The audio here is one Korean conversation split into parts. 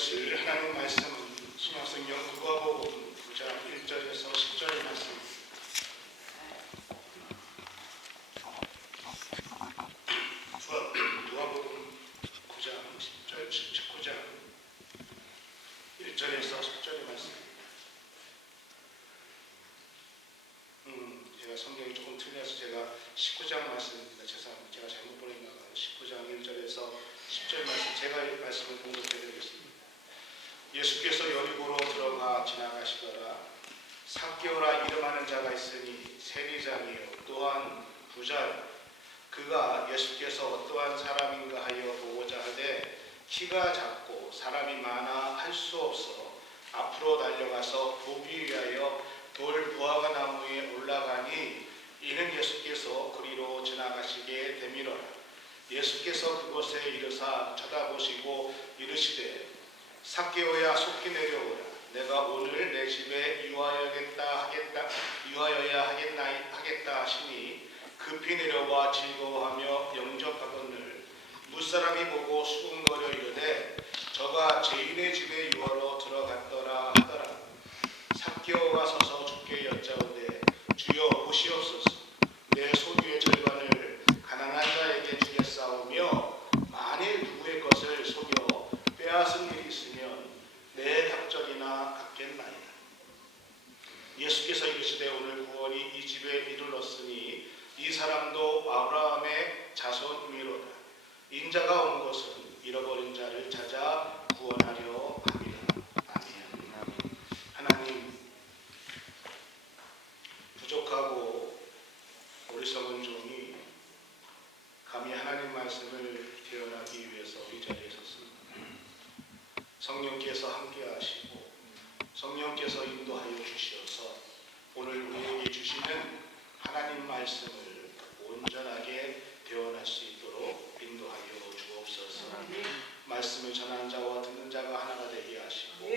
들으실 하나님 말씀은 신약성경 누가복음 9장 1절에서 10절의 말씀입니다. 누가복음 9장 19장 1절에서 10절의 말씀입니다. 제가 성경이 조금 틀려서 제가 19장 말씀입니다. 죄송합니다. 제가 잘못 보냈나 봐요. 19장 1절에서 10절 말씀, 제가 말씀을 공독해드리겠습니다. 예수께서 여리고로 들어가 지나가시더라. 삭개오라 이름하는 자가 있으니 세리장이요 또한 부자요. 그가 예수께서 어떠한 사람인가 하여 보고자 하되 키가 작고 사람이 많아 할 수 없어 앞으로 달려가서 보기 위하여 돌 무화과 나무에 올라가니 이는 예수께서 그리로 지나가시게 되미로라. 예수께서 그곳에 이르사 쳐다보시고 이르시되 삭개오야 속히 내려오라. 내가 오늘 내 집에 유하여야 하겠다 하시니 급히 내려와 즐거워하며 영접하거늘 무사람이 보고 수군거려 이르되 저가 죄인의 집에 유하러 들어갔더라 하더라. 삭개오가 서서 주께 여짜오되 주여 보시옵소서. 내 소유의 절반을 가난한 자에게 주겠사오며 만일 누구의 것을 속여 빼앗은 일이 있으면 내 갑절이나 갚겠나이다. 예수께서 이르시되 오늘 구원이 이 집에 이르렀으니 이 사람도 아브라함의 자손이로다. 인자가 온 것은 잃어버린 자를 찾아 구원하려 함이라. 아멘. 하나님, 부족하고 어리석은 종이 감히 하나님 말씀을 대언하기 위해서 이 자리에 섰습니다. 성령께서 함께 하시고 성령께서 인도하여 주시어서 오늘 우리에게 주시는 하나님 말씀을 온전하게 대언할 수 있도록 인도하여 주옵소서. 말씀을 전하는 자와 듣는 자가 하나가 되게 하시고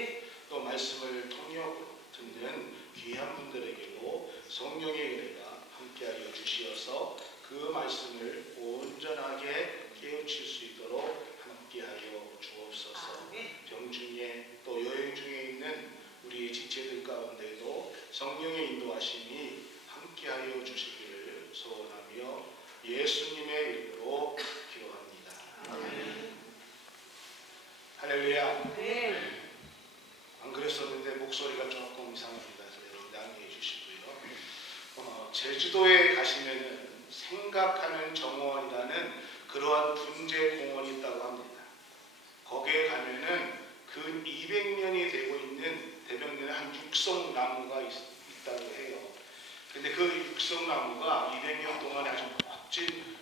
또 말씀을 통역으로 듣는 귀한 분들에게도 성령의 은혜가 함께하여 주시어서 그 말씀을 온전하게 깨우칠 수 있도록 함께하여 주옵소서. 병중에 또 여행 중에 있는 우리 지체들 가운데도 성령의 인도하심이 함께하여 주시기를 소원하며 예수님의 이름으로 기도합니다. 아멘. 할렐루야. 네. 안 그랬었는데 목소리가 조금 이상합니다. 여러분 양해해 주시고요. 제주도에 가시면은 생각하는 정원이라는 그러한 분재 공원이 있다고 합니다. 거기에 가면은 근 200년이 되고 있는 대병년에 한 육성나무가 있다고 해요. 근데 그 육성나무가 200년 동안에 아주 멋진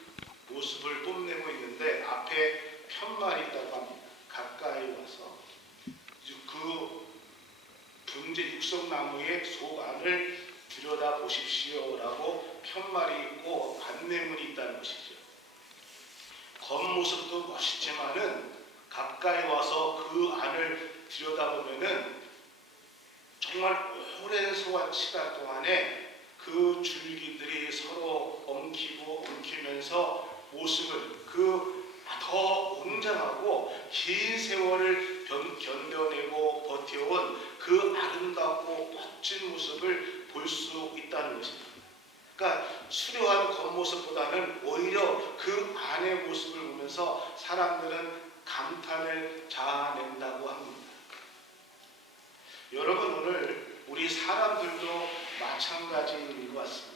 모습을 뽐내고 있는데 앞에 편말이 있다고 합니다. 가까이 와서 그 분재 육성나무의 속 안을 들여다 보십시오라고 편말이 있고 안내문이 있다는 것이죠. 겉모습도 멋있지만은 가까이 와서 그 안을 들여다보면은 정말 오랜 시간 동안에 그 줄기들이 서로 엉키면서 모습을 더 웅장하고 긴 세월을 견뎌내고 버텨온 그 아름답고 멋진 모습을 볼 수 있다는 것입니다. 그러니까 수려한 겉모습보다는 오히려 그 안의 모습을 보면서 사람들은 감탄을 자아낸다고 합니다. 여러분, 오늘 우리 사람들도 마찬가지인 것 같습니다.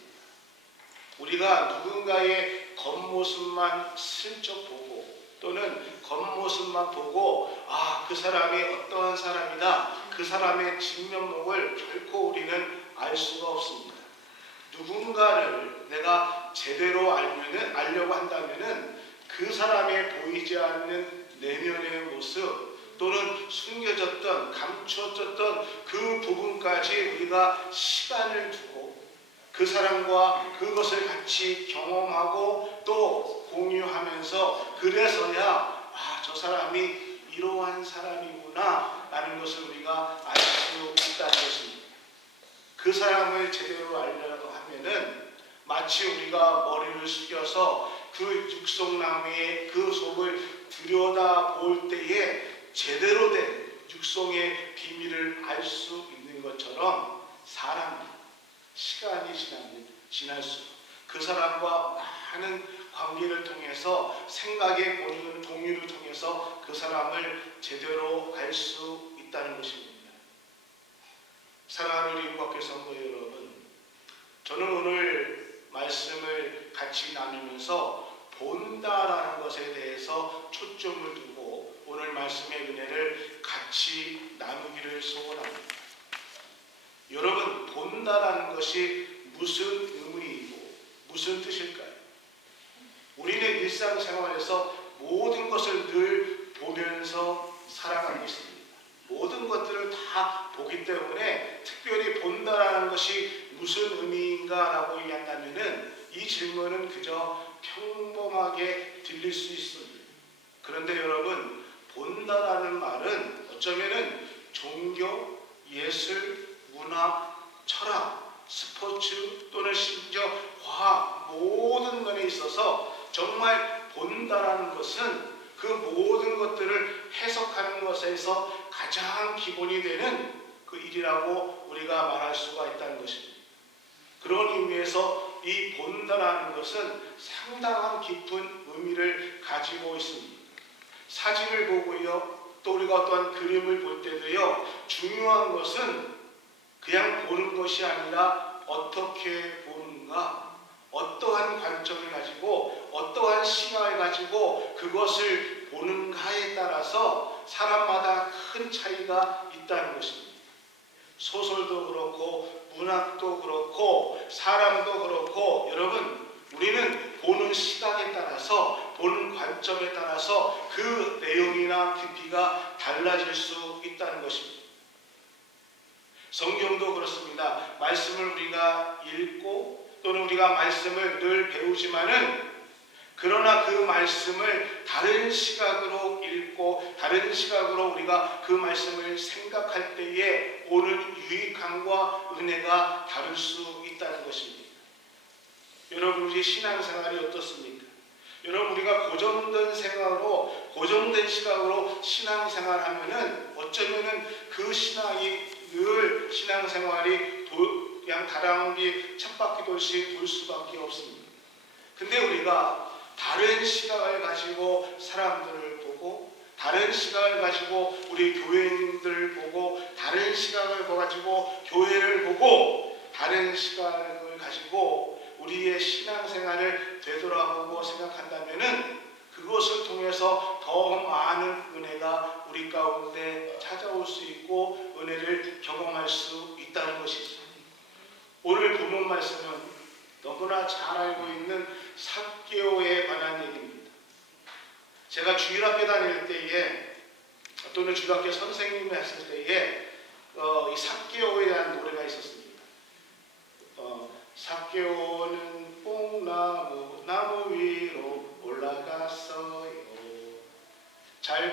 우리가 누군가의 겉모습만 슬쩍 보고 또는 겉모습만 보고 그 사람이 어떠한 사람이다, 그 사람의 진면목을 결코 우리는 알 수가 없습니다. 누군가를 내가 제대로 알려고 한다면은 그 사람의 보이지 않는 내면의 모습 또는 숨겨졌던 감추어졌던 그 부분까지 우리가 시간을 두고 그 사람과 그것을 같이 경험하고 또 공유하면서 그래서야 저 사람이 이러한 사람이구나 라는 것을 우리가 알 수 있다는 것입니다. 그 사람을 제대로 알려고 하면은 마치 우리가 머리를 숙여서 그 육성나무의 그 속을 들여다볼 때에 제대로 된 육성의 비밀을 알 수 있는 것처럼 사람이 시간이 지날수록 그 사람과 많은 관계를 통해서 생각의 공유를 통해서 그 사람을 제대로 알 수 있다는 것입니다. 사랑하는 우리 국악교 성도 여러분, 저는 오늘 말씀을 같이 나누면서 본다라는 것에 대해서 초점을 두고 오늘 말씀의 은혜를 같이 나누기를 소원합니다. 여러분, 본다라는 것이 무슨 의미이고 무슨 뜻일까요? 우리는 일상생활에서 모든 것을 늘 보면서 살아가고 있습니다. 모든 것들을 다 보기 때문에 특별히 본다라는 것이 무슨 의미인가라고 이야기한다면 이 질문은 그저 평범하게 들릴 수 있습니다. 그런데 여러분, 본다라는 말은 어쩌면은 종교, 예술, 문학, 철학, 스포츠 또는 심지어 과학 모든 면에 있어서 정말 본다라는 것은 그 모든 것들을 해석하는 것에서 가장 기본이 되는 그 일이라고 우리가 말할 수가 있다는 것입니다. 그런 의미에서 이 본다라는 것은 상당한 깊은 의미를 가지고 있습니다. 사진을 보고요, 또 우리가 어떤 그림을 볼 때도요, 중요한 것은 그냥 보는 것이 아니라 어떻게 보는가, 어떠한 관점을 가지고 어떠한 시각을 가지고 그것을 보는가에 따라서 사람마다 큰 차이가 있다는 것입니다. 소설도 그렇고 문학도 그렇고 사람도 그렇고 여러분, 우리는 보는 시각에 따라서 보는 관점에 따라서 그 내용이나 깊이가 달라질 수 있다는 것입니다. 성경도 그렇습니다. 말씀을 우리가 읽고 또는 우리가 말씀을 늘 배우지만은 그러나 그 말씀을 다른 시각으로 읽고 다른 시각으로 우리가 그 말씀을 생각할 때에 오는 유익함과 은혜가 다를 수 있다는 것입니다. 여러분, 우리 신앙생활이 어떻습니까? 여러분, 우리가 고정된 생각으로 고정된 시각으로 신앙생활하면은 어쩌면은 그 신앙이 늘 신앙생활이 그냥 다람쥐 쳇바퀴 돌듯이 돌 수밖에 없습니다. 근데 우리가 다른 시각을 가지고 사람들을 보고 다른 시각을 가지고 우리 교회인들을 보고 다른 시각을 가지고 교회를 보고 다른 시각을 가지고 우리의 신앙생활을 되돌아보고 생각한다면은 그것을 통해서 더 많은 은혜가 우리 가운데 찾아올 수 있고 은혜를 경험할 수 있다는 것이죠. 오늘 본문 말씀은 너무나 잘 알고 있는 삭개오에 관한 얘기입니다. 제가 주일학교 다닐 때에 또는 주일학교 선생님이 했을 때에 이 삭개오에 대한 노래가 있었습니다. 삭개오는 나무 위로 올라갔어요. 잘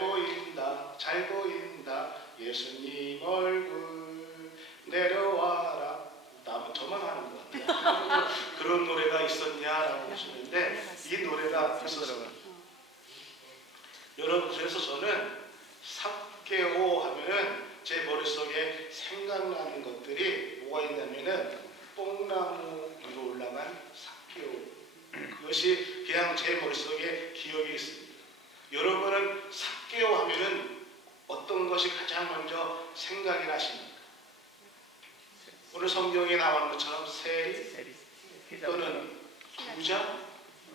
보인다 예수님 얼굴 내려와라. 저만 하는 것 같아요. 그런 노래가 있었냐라고 보시는데 이 노래가 있었습니다. 여러분, 그래서 저는 삭개오 하면은 제 머릿속에 생각나는 것들이 뭐가 있냐면은 뽕나무 위로 올라간 삭개오, 그것이 그냥 제 머릿속에 기억이 있습니다. 여러분은 삭개오 하면은 어떤 것이 가장 먼저 생각이 나십니까? 오늘 성경에 나온 것처럼 세리 또는 부자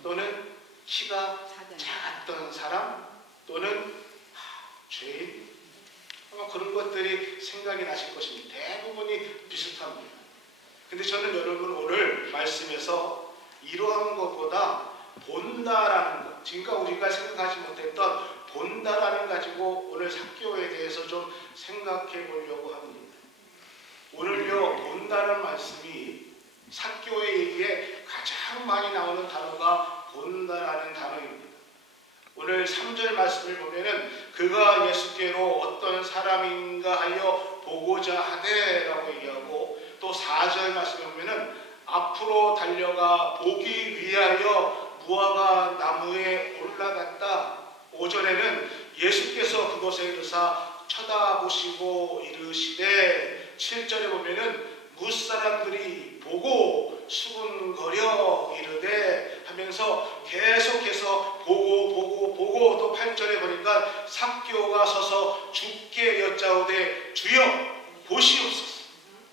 또는 키가 작았던 사람 또는 죄인, 아마 그런 것들이 생각이 나실 것입니다. 대부분이 비슷합니다. 근데 저는 여러분 오늘 말씀에서 이러한 것보다 본다라는 것, 지금까지 우리가 생각하지 못했던 본다라는 가지고 오늘 삭개오에 대해서 좀 생각해 보려고 합니다. 오늘요, 본다는 말씀이 삭개오의 얘기에 가장 많이 나오는 단어가 본다라는 단어입니다. 오늘 3절 말씀을 보면은 그가 예수께로 어떤 사람인가 하여 보고자 하되라고 얘기하고, 또 4절 말씀을 보면은 앞으로 달려가 보기 위하여 무화과 나무에 올라갔다. 5절에는 예수께서 그곳에 이르사 쳐다보시고 이르시되 7절에 보면은 무사람들이 보고 수군거려 이르되 하면서 계속해서 보고 또 8절에 보니까 삭개오가 서서 주께 여짜오되 주여 보시옵소서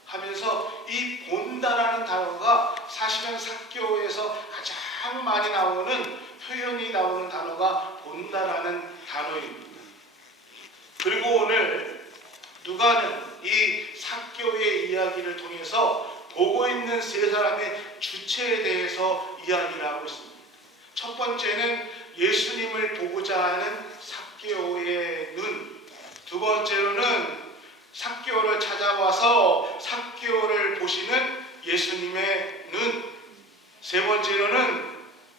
하면서 이 본다라는 단어가 사실은 삭개오에서 가장 많이 나오는 표현이 나오는 단어가 본다라는 단어입니다. 그리고 오늘 누가는 이 삭개오의 이야기를 통해서 보고 있는 세 사람의 주체에 대해서 이야기를 하고 있습니다. 첫 번째는 예수님을 보고자 하는 삭개오의 눈, 두 번째로는 삭개오를 찾아와서 삭개오를 보시는 예수님의 눈, 세 번째로는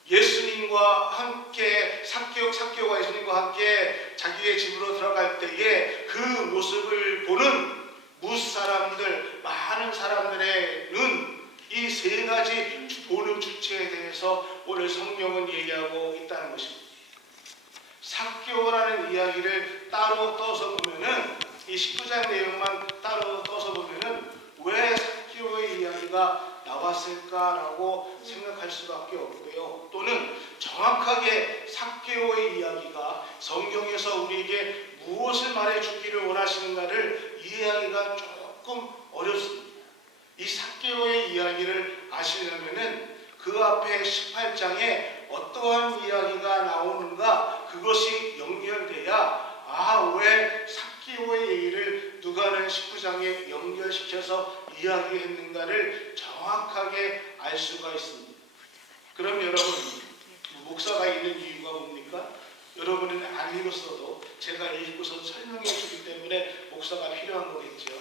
예수님과 함께 삭개오가 예수님과 함께 자기의 집으로 들어갈 때에 그 모습을 보는 무사람들, 많은 사람들의 눈, 이 세 가지 보는 주체에 대해서 오늘 성경은 얘기하고 있다는 것입니다. 삭개오라는 이야기를 따로 떠서 보면은 이 19장 내용만 따로 떠서 보면은 왜 삭개오의 이야기가 나왔을까라고 생각할 수밖에 없고요. 또는 정확하게 삭개오의 이야기가 성경에서 우리에게 무엇을 말해주기를 원하시는가를 이해하기가 조금 어렵습니다. 이 삭개오의 이야기를 아시려면은 그 앞에 18장에 어떠한 이야기가 나오는가 그것이 연결돼야 왜 삭개오의 얘기를 누가는 19장에 연결시켜서 이야기했는가를 정확하게 알 수가 있습니다. 그럼 여러분, 목사가 있는 이유가 뭡니까? 여러분은 안 읽었어도 제가 읽고서 설명해 주기 때문에 목사가 필요한 거겠죠.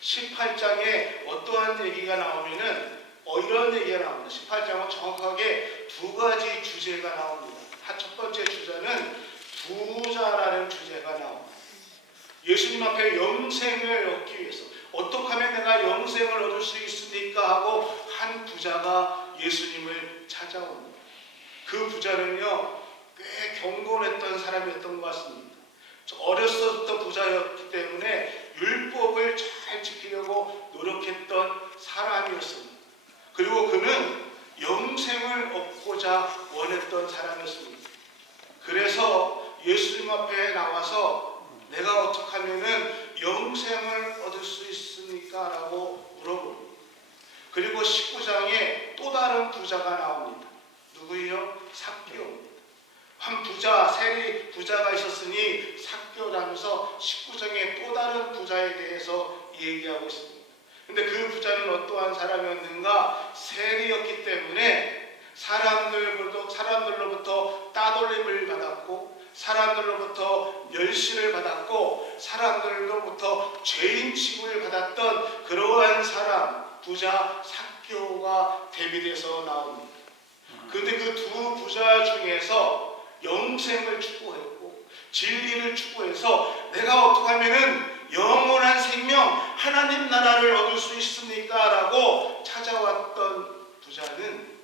18장에 어떠한 얘기가 나오면은 이런 얘기가 나옵니다. 18장은 정확하게 두 가지 주제가 나옵니다. 첫 번째 주제는 부자라는 주제가 나옵니다. 예수님 앞에 영생을 얻기 위해서 어떻게 하면 내가 영생을 얻을 수 있습니까? 하고 한 부자가 예수님을 찾아옵니다. 그 부자는요, 꽤 경건했던 사람이었던 것 같습니다. 어렸을 때 부자였기 때문에 율법을 잘 지키려고 노력했던 사람이었습니다. 그리고 그는 영생을 얻고자 원했던 사람이었습니다. 그래서 예수님 앞에 나와서 내가 어떻게 하면은 영생을 얻을 수 있습니까? 라고 물어봅니다. 그리고 19장에 또 다른 부자가 나옵니다. 누구요? 삭개오입니다. 한 부자, 세리 부자가 있었으니 삭개오라면서 19장에 또 다른 부자에 대해서 얘기하고 있습니다. 근데 그 부자는 어떠한 사람이었는가? 세리였기 때문에 사람들로부터 따돌림을 받았고 사람들로부터 멸시를 받았고 사람들로부터 죄인 취급을 받았던 그러한 사람, 부자 삭개오가 대비돼서 나옵니다. 그런데 그 두 부자 중에서 영생을 추구했고 진리를 추구해서 내가 어떻게 하면은 영원한 생명, 하나님 나라를 얻을 수 있습니까? 라고 찾아왔던 부자는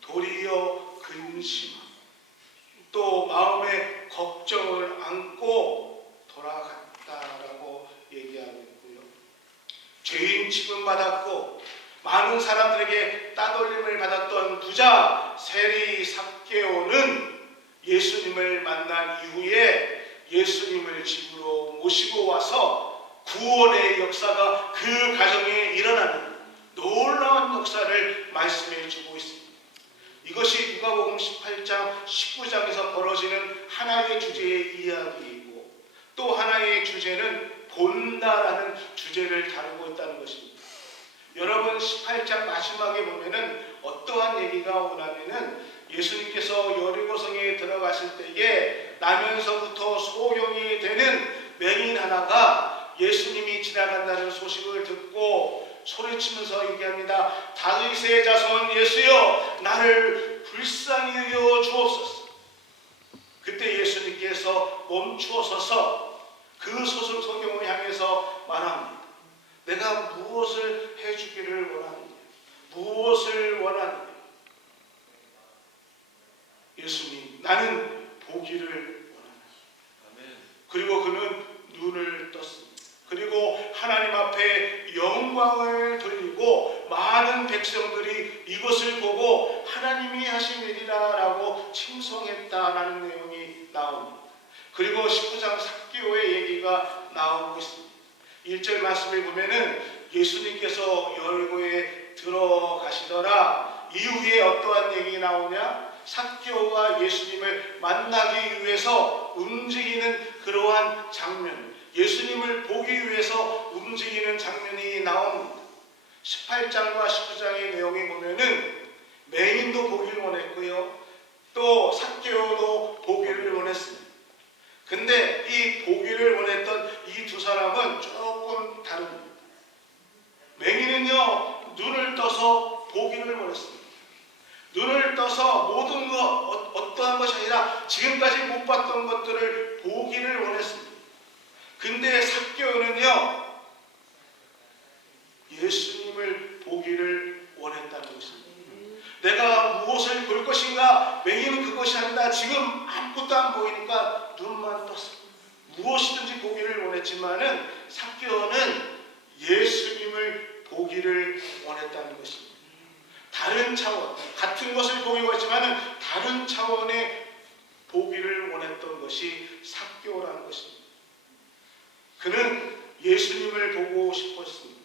도리어 근심하고 또 마음에 걱정을 안고 돌아갔다라고 얘기하고 있고요. 죄인 취급받았고 많은 사람들에게 따돌림을 받았던 부자 세리 삭개오는 예수님을 만난 이후에 예수님을 집으로 모시고 와서 구원의 역사가 그 가정에 일어나는 놀라운 역사를 말씀해 주고 있습니다. 이것이 누가복음 18장, 19장에서 벌어지는 하나의 주제의 이야기이고 또 하나의 주제는 본다라는 주제를 다루고 있다는 것입니다. 여러분 18장 마지막에 보면은 어떠한 얘기가 오냐면은 예수님께서 여리고성에 들어가실 때에 나면서부터 소경이 되는 맹인 하나가 예수님이 지나간다는 소식을 듣고 소리치면서 얘기합니다. 다윗의 자손 예수여 나를 불쌍히 여겨 주옵소서. 그때 예수님께서 멈추어서서 그 소경을 향해서 말합니다. 내가 무엇을 해주기를 원하느냐? 무엇을 원하느냐? 예수님, 나는 보기를 원하느냐? 그리고 그는 많은 백성들이 이것을 보고 하나님이 하신 일이라라고 칭송했다라는 내용이 나옵니다. 그리고 19장 삭개오의 얘기가 나오고 있습니다. 1절 말씀을 보면은 예수님께서 여리고에 들어가시더라. 이후에 어떠한 얘기가 나오냐? 삭개오가 예수님을 만나기 위해서 움직이는 그러한 장면, 예수님을 보기 위해서 움직이는 장면이 나옵니다. 18장과 19장의 내용에 보면은 맹인도 보기를 원했고요, 또 삭개오도 보기를 원했습니다. 근데 이 보기를 원했던 이 두 사람은 조금 다릅니다. 맹인은요, 눈을 떠서 보기를 원했습니다. 눈을 떠서 모든 것, 어떠한 것이 아니라 지금까지 못 봤던 것들을 보기를 원했습니다. 근데 삭개오는요, 예수님을 보기를 원했다는 것입니다. 내가 무엇을 볼 것인가? 맹인은 그것이 아니다. 지금 아무것도 안 보이니까 눈만 떴어. 무엇이든지 보기를 원했지만은 삭개오는 예수님을 보기를 원했다는 것입니다. 다른 차원, 같은 것을 보기 원했지만은 다른 차원의 보기를 원했던 것이 삭개오라는 것입니다. 그는 예수님을 보고 싶었습니다.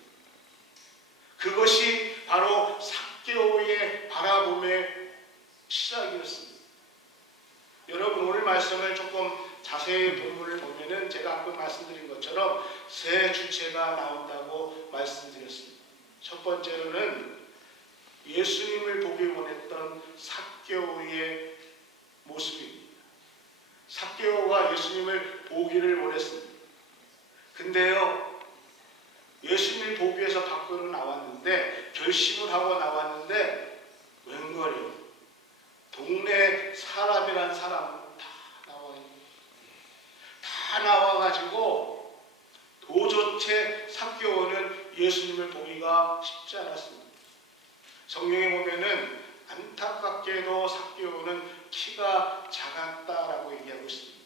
그것이 바로 삭개오의 바라봄의 시작이었습니다. 여러분, 오늘 말씀을 조금 자세히 본문을 보면은 제가 아까 말씀드린 것처럼 세 주체가 나온다고 말씀드렸습니다. 첫 번째로는 예수님을 보기 원했던 삭개오의 모습입니다. 삭개오가 예수님을 보기를 원했습니다. 근데요, 예수님을 보기 위해서 밖으로 나왔는데, 결심을 하고 나왔는데 웬걸요? 동네 사람이란 사람은 다 나와가지고 도저체 삭개오는 예수님을 보기가 쉽지 않았습니다. 성경에 보면은 안타깝게도 삭개오는 키가 작았다라고 얘기하고 있습니다.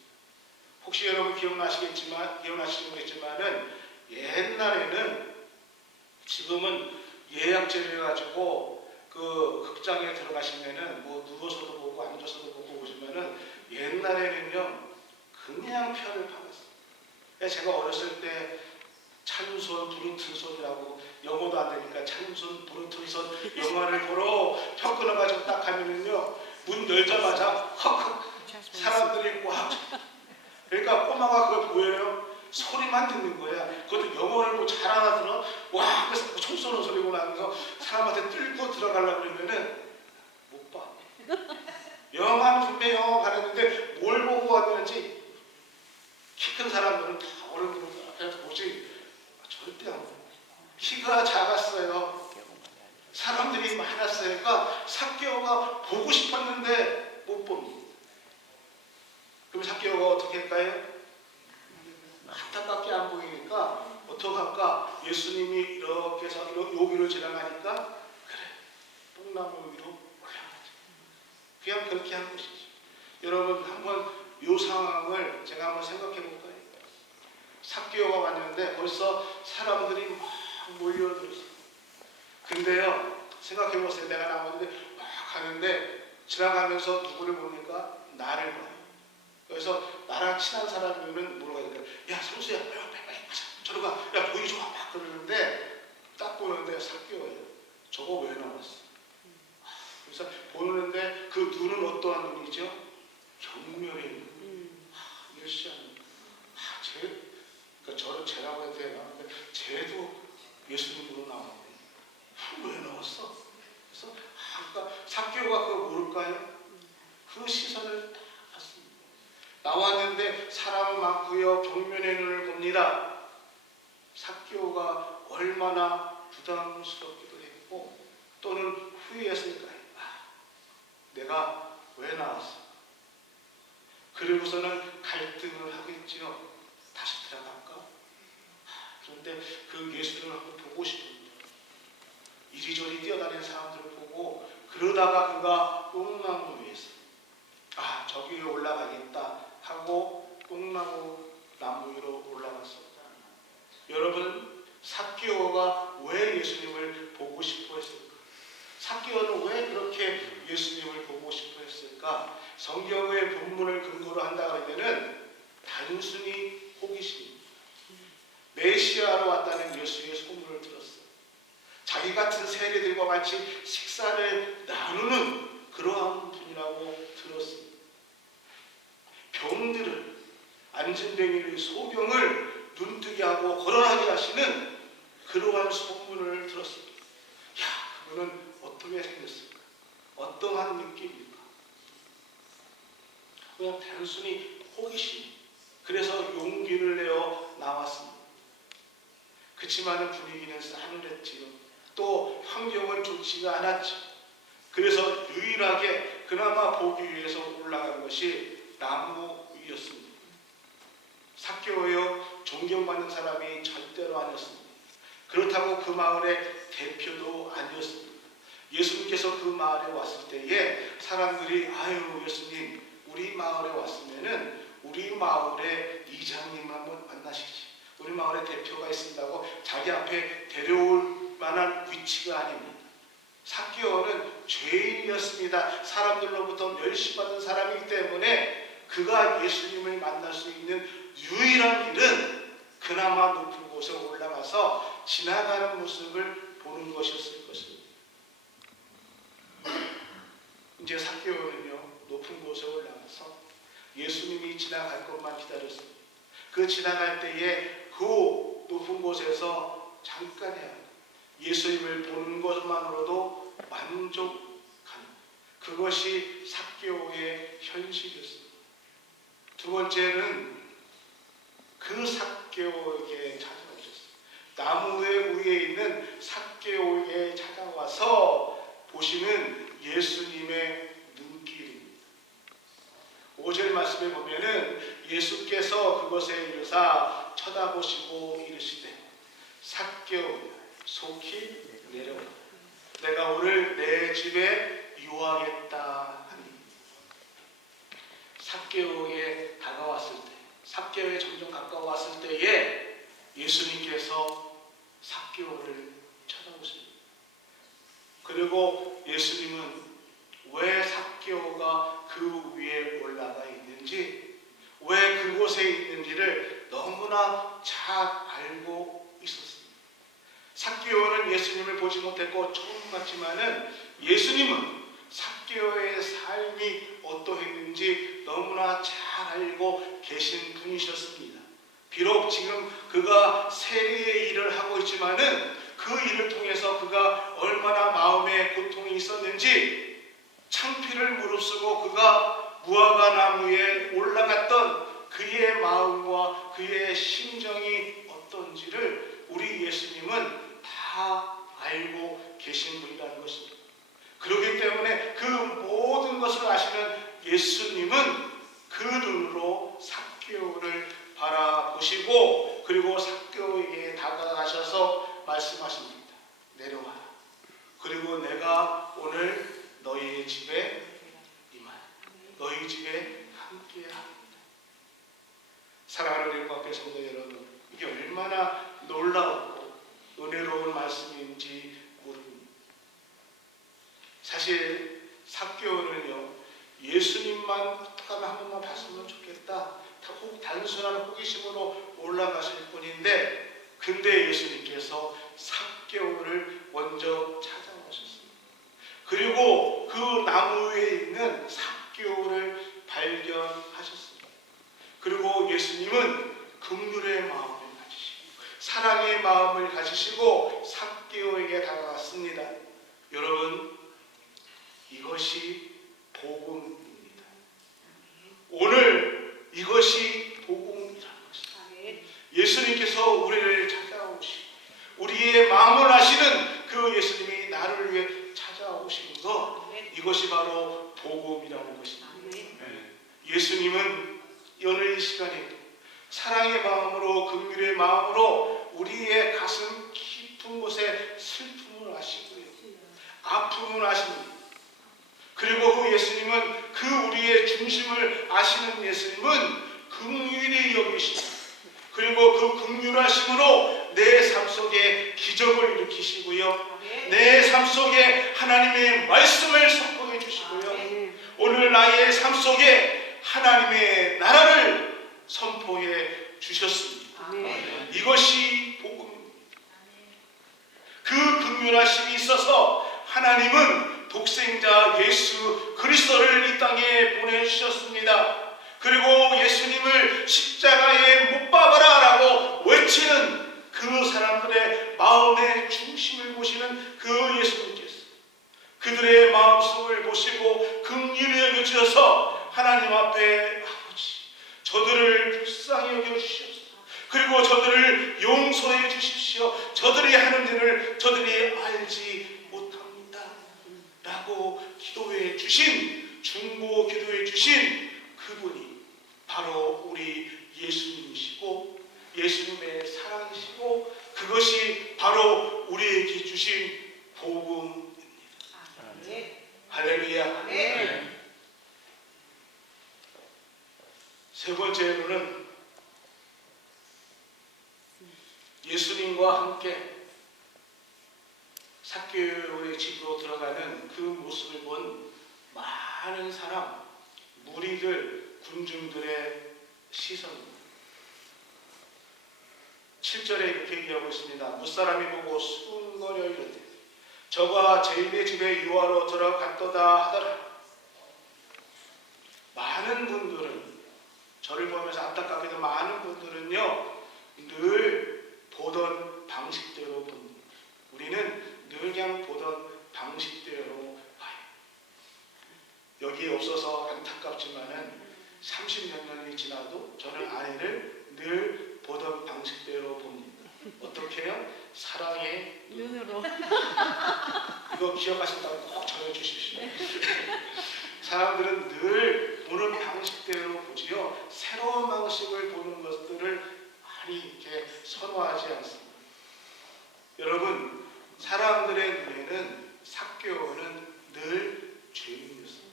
혹시 여러분 기억나시는지 모르겠지만은 옛날에는, 지금은 예약제를 해가지고 그 극장에 들어가시면은 뭐 누워서도 보고 앉아서도 보고 오시면은, 옛날에는요 그냥 표를 팔았어요. 제가 어렸을 때 찬손, 브루튼손이라고, 영어도 안 되니까 찬손, 브루튼손 영화를 보러 표 끊어가지고 딱 가면은요, 문 열자마자 헉헉 사람들이 꽉. 그러니까 꼬마가 그걸 보여요. 소리만 듣는 거야. 그것도 영어를 뭐 잘 알아들어. 와, 그래서 총 쏘는 소리고 나면서 사람한테 뚫고 들어가려고 그러면은 못 봐. 영화는 분명히 영어 가르쳤는데 뭘 보고 왔는지, 키 큰 사람들은 다 어른들은 그래서 보지 절대 안 보고. 키가 작았어요. 사람들이 많았어요. 그러니까 삭개오가 보고 싶었는데 못 봅니다. 그럼 삭개오가 어떻게 할까요? 안타깝게 안 보이니까 어떡할까? 예수님이 이렇게 해서 여기로 지나가니까, 그래, 뽕나무 위로 올라가자. 그냥 그렇게 하는 것이죠. 여러분, 한번 이 상황을 제가 한번 생각해 볼까요? 삭개오가 왔는데 벌써 사람들이 막 몰려들었어요. 근데요, 생각해 보세요. 내가 나오는데 막 가는데 지나가면서 누구를 봅니까? 나를 봐요. 그래서 나랑 친한 사람이면 뭐라고 해야 될까? 야, 성수야, 빨리 가자. 저리 가. 야, 보기 좋아. 막 그러는데 딱 보는데 삭개오예요. 저거 왜 나왔어? 그래서 보는데 그 눈은 어떠한 눈이죠? 경멸의 눈. 멸시하는 눈. 그러니까 저를 쟤라고 해도 되나? 쟤도 예수님으로 나왔는데 왜 나왔어? 그래서 그러니까 삭개오가 그거 모를까요? 그 시선을 다 봤습니다. 나왔는데 사람은 많고요, 경면의 눈을 봅니다. 삭개오가 얼마나 부담스럽기도 했고, 또는 후회했을까요? 내가 왜 나왔어? 그리고서는 갈등을 하겠지요. 다시 들어갈까? 그런데 그 예수를 한번 보고 싶습니다. 이리저리 뛰어다니는 사람들을 보고, 그러다가 그가 뽕나무 위에서 저기에 올라가겠다 하고 나무 위로 올라갔습니다. 여러분, 삭개오가 왜 예수님을 보고 싶어 했을까요? 삭개오는 왜 그렇게 예수님을 보고 싶어 했을까? 성경의 본문을 근거로 한다 그러면은 단순히 호기심, 메시아로 왔다는 예수의 소문을 들었어요. 자기 같은 세리들과 같이 식사를 나누는 그러한 분이라고 들었습니다. 병들을, 안진뱅이의 소병을 눈뜨게 하고 걸어나게 하시는 그러한 소문을 들었습니다. 야, 그분은 어떻게 생겼을까? 어떠한 느낌일까? 그냥 단순히 호기심, 그래서 용기를 내어 나왔습니다. 그치만 분위기는 싸늘했지요. 또 환경은 좋지가 않았죠. 그래서 유일하게 그나마 보기 위해서 올라간 것이 나무 위였습니다. 삭개오여, 존경받는 사람이 절대로 아니었습니다. 그렇다고 그 마을의 대표도 아니었습니다. 예수님께서 그 마을에 왔을 때에 사람들이 아유 예수님 우리 마을에 왔으면은 우리 마을의 이장님 한번 만나시지, 우리 마을에 대표가 있습니다고 자기 앞에 데려올 만한 위치가 아닙니다. 삭개오는 죄인이었습니다. 사람들로부터 멸시받은 사람이기 때문에 그가 예수님을 만날 수 있는 유일한 길은 그나마 높은 곳에 올라가서 지나가는 모습을 보는 것이었을 것입니다. 이제 삭개오는요, 높은 곳에 올라가서 예수님이 지나갈 것만 기다렸습니다. 그 지나갈 때에 그 높은 곳에서 잠깐이야 예수님을 보는 것만으로도 만족하는, 그것이 삭개오의 현실이었습니다. 두 번째는 그 삭개오에게 찾아오셨어요. 나무 위에 있는 삭개오에게 찾아와서 보시는 예수님의 눈길입니다. 5절 말씀에 보면은 예수께서 그것에 이르사 쳐다보시고 이르시되 삭개오야 속히 내려오라. 내가 오늘 내 집에 유하겠다 하니. 삭개오에 다가왔을 때, 삭개오에 점점 가까워왔을 때에 예수님께서 삭개오를 쳐다보십니다. 그리고 예수님은 왜 삭개오가 그 위에 올라가 있는지, 왜 그곳에 있는지를 너무나 잘 알고 있었습니다. 삭개오는 예수님을 보지 못했고 처음 봤지만은 예수님은 삭개오의 삶이 어떠했는지 너무나 잘 알고 계신 분이셨습니다. 비록 지금 그가 세리의 일을 하고 있지만은 그 일을 통해서 그가 얼마나 마음에 고통이 있었는지, 창피를 무릅쓰고 그가 무화과 나무에 올라갔던 그의 마음과 그의 심정이 어떤지를 우리 예수님은 다 알고 계신 분이라는 것입니다. 그렇기 때문에 그 모든 것을 아시는 예수님은 그 눈으로 삭개오를 바라보시고 그리고 삭개오에게 다가가셔서 말씀하십니다. 내려와라. 그리고 내가 오늘 너희 집에 임하라. 너희 집에 함께합니다. 사랑하는 우리 교회 성도 여러분, 이게 얼마나 놀라웠고 은혜로운 말씀인지 모릅니다. 사실 삭개오는요, 예수님만 어떡하면 한 번만 봤으면 좋겠다, 단순한 호기심으로 올라가실 뿐인데, 근데 예수님께서 삭개오를 먼저 찾아오셨습니다. 그리고 그 나무 위에 있는 삭개오를 발견하셨습니다. 그리고 예수님은 긍휼의 마음을 가지시고 사랑의 마음을 가지시고 삭개오에게 다가갔습니다. 여러분, 이것이 복음입니다. 오늘 이것이 복음이라는 것입니다. 예수님께서 우리를 찾아오시고 우리의 마음을 아시는 그 예수님이 나를 위해 찾아오신 것, 이것이 바로 복음이라는 것입니다. 예수님은 오늘 이 시간에 사랑의 마음으로, 긍휼의 마음으로 우리의 가슴 깊은 곳에 슬픔을 아시고요, 아픔을 아십니다. 그리고 그 예수님은, 그 우리의 중심을 아시는 예수님은 긍휼히 여기시고, 그리고 그 긍휼하심으로 내 삶 속에 기적을 일으키시고요, 내 삶 삶 속에 하나님의 말씀을 선포해 주시고요. 오늘 나의 삶 속에 하나님의 나라를 선포해 주셨습니다. 이것이 복음입니다. 그 긍휼하심이 있어서 하나님은 독생자 예수 그리스도를 이 땅에 보내주셨습니다. 그리고 예수님을 십자가에 못 박아라 라고 외치는 그 사람들의 마음의 중심을 보시는 그 예수님께서 그들의 마음속을 보시고 긍휼히 여겨주셔서 하나님 앞에 아버지 저들을 불쌍히 여겨주시옵소서. 그리고 저들을 용서해 주십시오. 저들이 하는 일을 저들이 알지 못합니다 라고 기도해 주신, 중보 기도해 주신 그분이 바로 우리 예수님이시고 예수님의 사랑이시고 그것이 바로 우리에게 주신 복음입니다. 할렐루야. 세 번째로는 예수님과 함께 삭개오의 집으로 들어가는 그 모습을 본 많은 사람, 무리들, 군중들의 시선입니다. 7절에 이렇게 얘기하고 있습니다. 무사람이 보고 수군거려 이르되 저가 제2의 집에 유하러 들어갔도다 하더라. 많은 분들은, 저를 보면서 안타깝게도 많은 분들은요 늘 보던 방식대로 봅니다. 우리는 늘 그냥 보던 방식대로 봐요. 여기에 없어서 안타깝지만은 30몇 년이 지나도 저는 아이를 늘 보던 방식대로 봅니다. 어떻게 해요? 사랑의 눈으로. 이거 기억하신다고 꼭 전해주십시오. 사람들은 늘 보는 방식대로 보지요. 새로운 방식을 보는 것들을 많이 이렇게 선호하지 않습니다. 여러분, 사람들의 눈에는 삭개오는 늘 죄인이었습니다.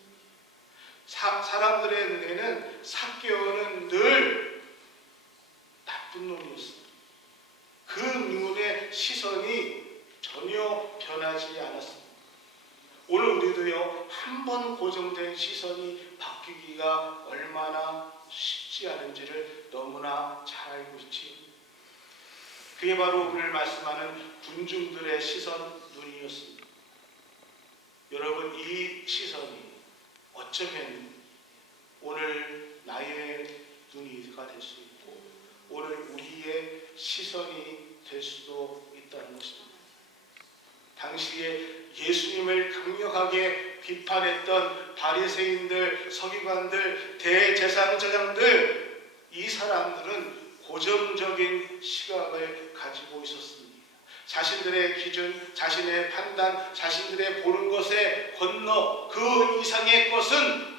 사람들의 눈에는 삭개오는 늘 나쁜 놈이었습니다. 그 눈의 시선이 전혀 변하지 않았습니다. 오늘 우리도요 한 번 고정된 시선이 바뀌기가 얼마나 쉽지 않은지를 너무나 잘 알고 있지. 그게 바로 오늘 말씀하는 군중들의 시선 눈이었습니다. 여러분, 이 시선이 어쩌면 오늘 나의 눈이가 될 수 있고 오늘 우리의 시선이 될 수도 있다는 것입니다. 당시에 예수님을 강력하게 비판했던 바리새인들, 서기관들, 대제사장들, 이 사람들은 고정적인 시각을 가지고 있었습니다. 자신들의 기준, 자신의 판단, 자신들의 보는 것에 건너 그 이상의 것은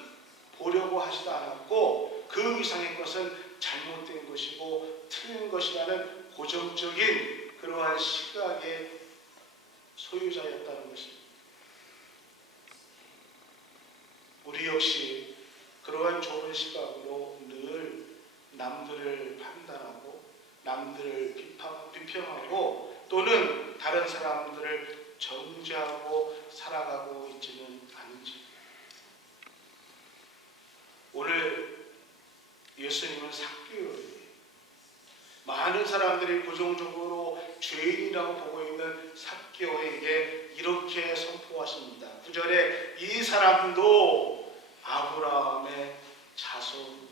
보려고 하지도 않았고 그 이상의 것은 잘못된 것이고 틀린 것이라는 고정적인 그러한 시각의 소유자였다는 것입니다. 우리 역시 그러한 좁은 시각으로 늘 남들을 판단하고 남들을 비평하고 또는 다른 사람들을 정죄하고 살아가고 있지는 않은지. 오늘 예수님은 삭개오에게 많은 사람들이 부정적으로 죄인이라고 보고 있는 삭개오에게 이렇게 선포하십니다. 9절에 이 사람도 아브라함의 자손.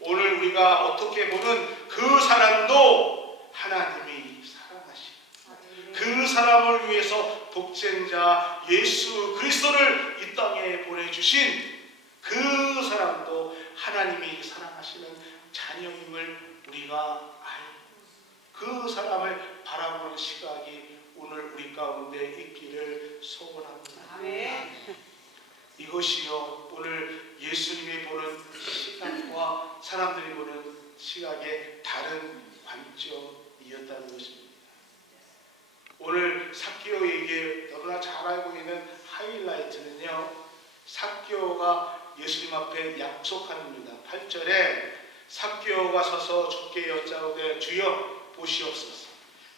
오늘 우리가 어떻게 보는 그 사람도 하나님이 사랑하시고 그 사람을 위해서 독생자 예수 그리스도를 이 땅에 보내주신 그 사람도 하나님이 사랑하시는 자녀임을 우리가 알고 그 사람을 바라보는 시각이 오늘 우리 가운데 있기를 소원합니다. 아멘. 이것이요 오늘 예수님이 보는 시각과 사람들이 보는 시각의 다른 관점이었다는 것입니다. 오늘 삭개오에게 너무나 잘 알고 있는 하이라이트는요, 삭개오가 예수님 앞에 약속합니다. 8절에 삭개오가 서서 주께 여짜오되 주여 보시옵소서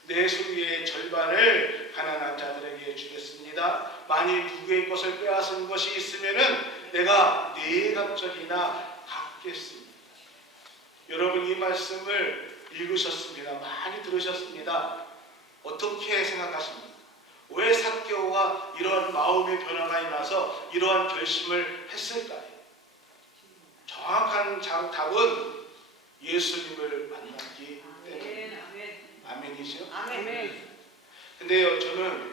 내 소유의 절반을 가난한 자들에게 말씀입니다. 만일 누구의 것을 빼앗은 것이 있으면은 내가 네 갑절이나 갚겠습니다. 여러분 이 말씀을 읽으셨습니다. 많이 들으셨습니다. 어떻게 생각하십니까? 왜 삭개오가 이러한 마음의 변화가 일어나서 이러한 결심을 했을까요? 정확한 답은 예수님을 만났기 때문입니다. 아멘이죠? 아멘. 근데요, 저는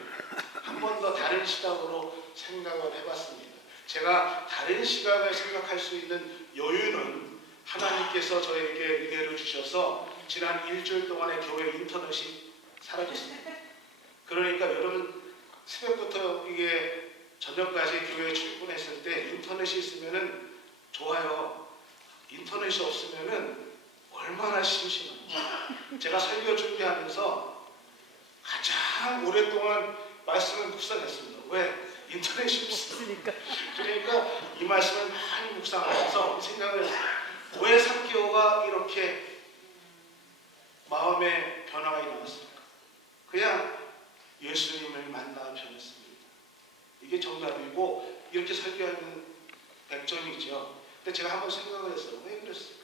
한 번 더 다른 시각으로 생각을 해봤습니다. 제가 다른 시각을 생각할 수 있는 여유는 하나님께서 저에게 은혜를 주셔서 지난 일주일 동안의 교회 인터넷이 사라졌습니다. 그러니까 여러분 새벽부터 이게 저녁까지 교회에 출근했을 때 인터넷이 있으면은 좋아요. 인터넷이 없으면은 얼마나 심심한지. 제가 설교 준비하면서 가장 오랫동안 말씀을 묵상했습니다. 왜? 인터넷이 없으니까. 그러니까 이 말씀을 많이 묵상하면서 생각을 했어요. 왜 삭개오가 이렇게 마음의 변화가 일어났습니까? 그냥 예수님을 만나 변했습니다. 이게 정답이고 이렇게 설교하는 100점이죠. 근데 제가 한번 생각을 했어요. 왜 그랬을까?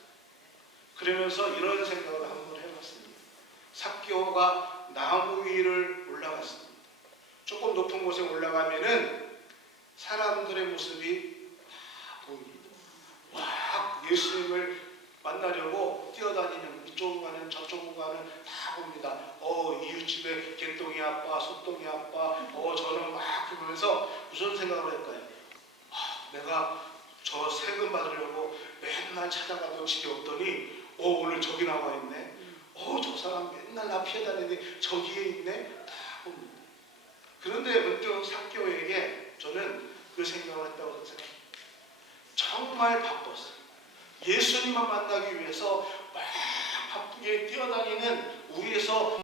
그러면서 이런 생각을 한번 해봤습니다. 삭개오가 나무 위를 올라갔습니다. 조금 높은 곳에 올라가면은 사람들의 모습이 다 보입니다. 와, 예수님을 만나려고 뛰어다니는 이쪽으로 가는 저쪽으로 가는 다 봅니다. 이웃집에 개똥이 아빠, 소똥이 아빠, 저는 막 보면서 무슨 생각을 할까요? 내가 저 세금 받으려고 맨날 찾아가도 집이 없더니 오늘 저기 나와 있네. 저 사람 맨날 나 피해 다니는데 저기에 있네. 다 봅니다. 그런데 문득 삭개오에게 저는 그 생각을 했다고 생각합니다. 정말 바빴어요. 예수님만 만나기 위해서 막 바쁘게 뛰어다니는 우리에서